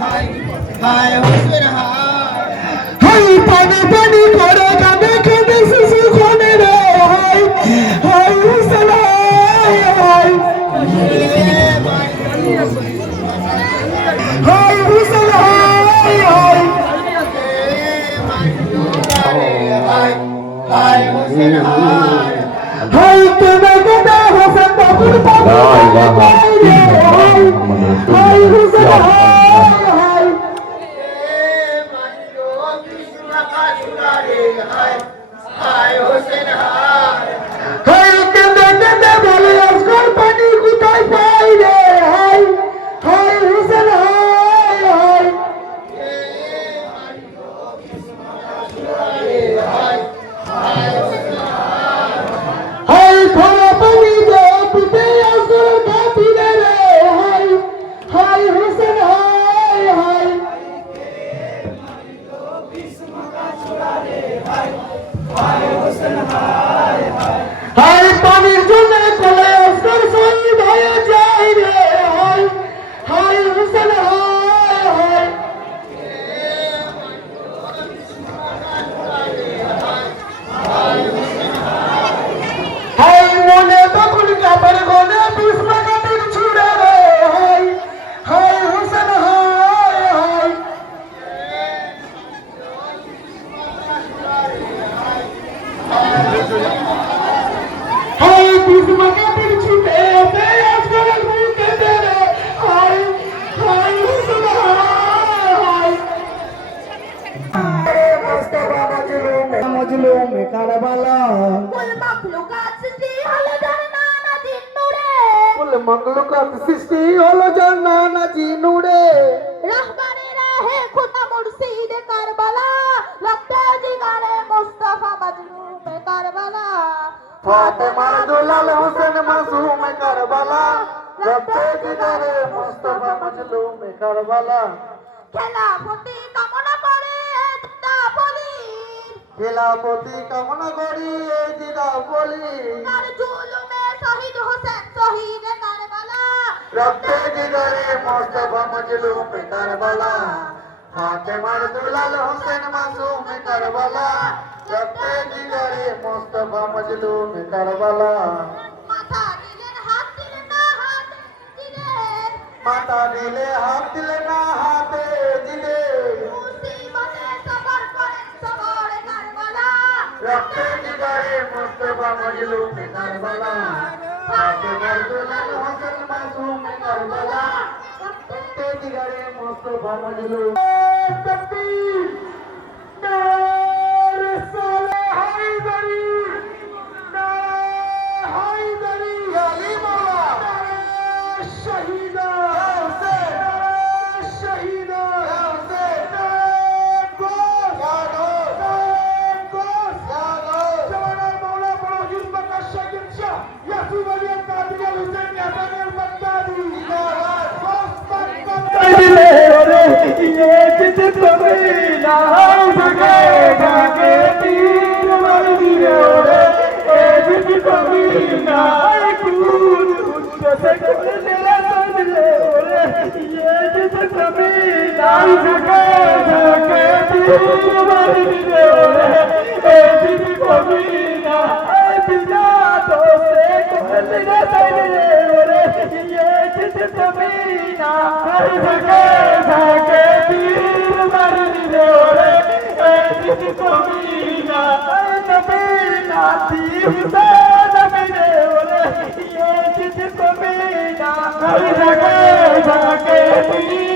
High পানি পানি করে কাঁদে কাঁদে শিশু কোনে রে হাই হাই হুসেন হাই হাই হুসেন হাই হাই হাই হোসেন হাই হাই কেনে কেনে হোসেন বাবুর বাবু হাই হাই হুসেন হাই হাই পানির জন্য কোলে আজকাল সই ভয়ে যাই রে হাই হাই হুসেন হাই হাই হাই মনে তখন কাপড় গনে বিষ্মা কাটির ছুড়ে রে হাই হাই হুসেন হাই হাই হাই বিষ্মা কাটির ছুটে বে আজকাল মুখে দে রে হাই হাই হুসেন হাই হাই মুস্তাফা মজলুম مظلوم کربلا کل مخلوقات سشتی হলো জান্নানা দিন নূরে কল সৃষ্টি হলো জান্নানা দিন নূরে। রহমান ফাতেমার দুলাল হোসেন মাসুম কারবালা রব্বে দিদারে মুস্তাফা মজলুম কারবালা। খেলা প্রতি কামনা করে দিদা বলি। খেলাপতি কামনা করি দিদা বলি। তার জুলুমে শহীদ হোসেন শহীদ করবলা। রব্বে দিদারে মুস্তাফা মজলুম কারবালা। ফাতেমার দুলাল হোসেন মাসুম কারবালা। দিদারে মুস্তাফা মজলুম কারবালা। হাত হাত মাতা দিলে হাত দিলে না হাতে দিলে রক্তে দিগারে মুস্তফা মজলুম কারবালা। ফাতেমার দুলাল হোসেন মাসুম কারবালা। রক্তে দিগারে মুস্তফা মজলুম তকবীর নারে সালে Haidari Hare Krishna de comida, eu também nasci pisada, me deu É de comida, eu já quero, já quero